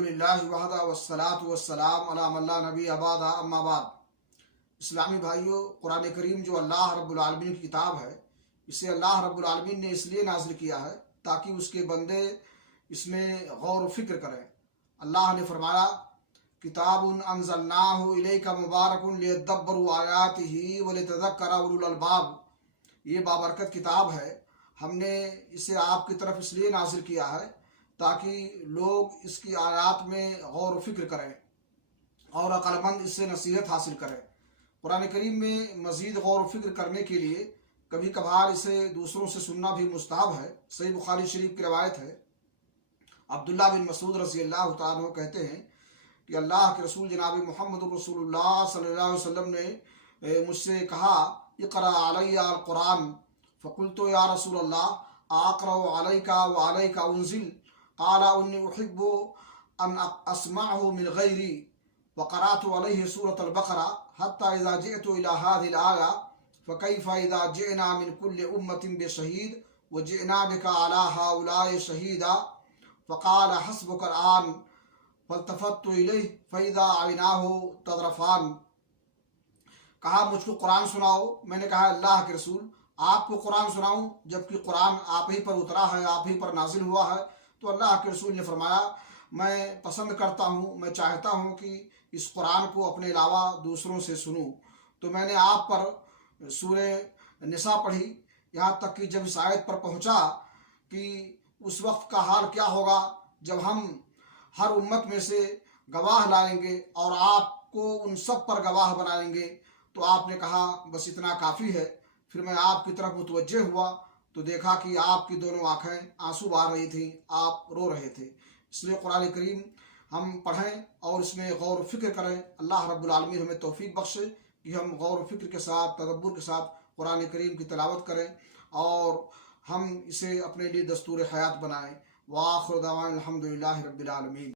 الحمدللہ وحدہ والصلاة والسلام علی من لا نبی بعدہ اما بعد۔ اسلامی بھائیوں، قرآن کریم جو اللہ رب العالمین کی کتاب ہے، اسے اللہ رب العالمین نے اس لیے نازل کیا ہے تاکہ اس کے بندے اس میں غور و فکر کریں۔ اللہ نے فرمایا کتاب انزلناہ الیک مبارک لیدبروا آیاتہ ولتذکر اولو الالباب، یہ بابرکت کتاب ہے، ہم نے اسے آپ کی طرف اس لیے نازل کیا ہے تاکہ لوگ اس کی آیات میں غور و فکر کریں اور عقل مند اس سے نصیحت حاصل کریں۔ قرآن کریم میں مزید غور و فکر کرنے کے لیے کبھی کبھار اسے دوسروں سے سننا بھی مستحب ہے۔ صحیح بخاری شریف کی روایت ہے، عبداللہ بن مسعود رضی اللہ تعالیٰ عنہ کہتے ہیں کہ اللہ کے رسول جناب محمد رسول اللہ صلی اللہ علیہ وسلم نے مجھ سے کہا اقرأ علی القرآن، فقلت یا رسول اللہ اقرأ علیک وعلیک انزل، قال انی احب ان اسمعه من غیری، وقرأت علیہ سورة البقرہ حتی اذا جئت الى هذه الآیہ فکیف اذا جئنا من کل امت بشہید وجئنا بک علی ہؤلاء شہیدا، فقال حسبک الآن، فالتفت الیہ فاذا عیناہ تذرفان۔ کہا مجھ کو قرآن سناؤ۔ میں نے کہا اللہ کے رسول آپ کو قرآن سناؤں جبکہ قرآن آپ ہی پر اترا ہے، آپ ہی پر نازل ہوا ہے؟ تو اللہ کے رسول نے فرمایا میں پسند کرتا ہوں، میں چاہتا ہوں کہ اس قرآن کو اپنے علاوہ دوسروں سے سنوں۔ تو میں نے آپ پر سورہ نساء پڑھی یہاں تک کہ جب اس آیت پر پہنچا کہ اس وقت کا حال کیا ہوگا جب ہم ہر امت میں سے گواہ لائیں گے اور آپ کو ان سب پر گواہ بنائیں گے، تو آپ نے کہا بس اتنا کافی ہے۔ پھر میں آپ کی طرف متوجہ ہوا تو دیکھا کہ آپ کی دونوں آنکھیں آنسو بہہ رہی تھیں، آپ رو رہے تھے۔ اس لیے قرآن کریم ہم پڑھیں اور اس میں غور و فکر کریں۔ اللہ رب العالمین ہمیں توفیق بخشے کہ ہم غور و فکر کے ساتھ، تدبر کے ساتھ قرآن کریم کی تلاوت کریں اور ہم اسے اپنے لیے دستور حیات بنائیں۔ وآخر دعوانا الحمدللہ رب العالمین۔